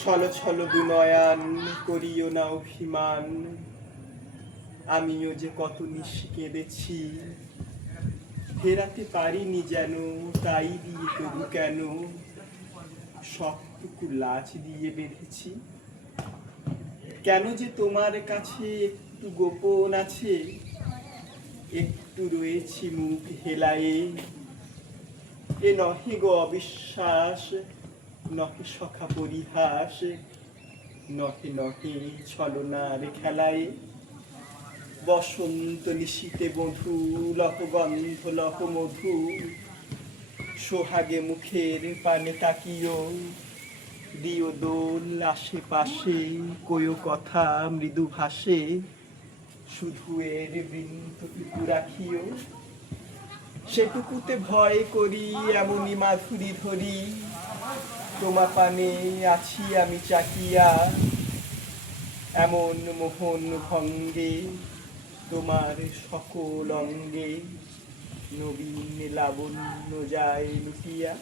ছল ছল দুনয়ন করিও না অভিমান, আমিও যে কত নিশি কেঁদেছি, ফেরাতে পারিনি যেন, তাই দিয়ে তবু কেন সবটুকু লাজ দিয়ে বেঁধেছি। কেন যে তোমার কাছে একটু গোপন আছে, একটু রয়েছি মুখ হেলায়ে, এ নহে গো অবিশ্বাস, নহে সখা পরিহাস, নহে নহে ছলনার খেলায়। বসন্ত নিশীতে বধূ লহ গন্ধ লহ মধু, সোহাগে মুখের পানে তাকিও, দিও দোল আশেপাশে, কয়ো কথা মৃদু ভাসে, শুধু এর বৃন্তটুকু রাখিও। সেটুকুতে ভয় করি এমনি মাধুরী ধরি, তোমা পানে আছি আমি চাকিয়া, এমন মোহন ভঙ্গে তোমার সকল অঙ্গে নবীন লাবণ্য যায় লুটিয়া।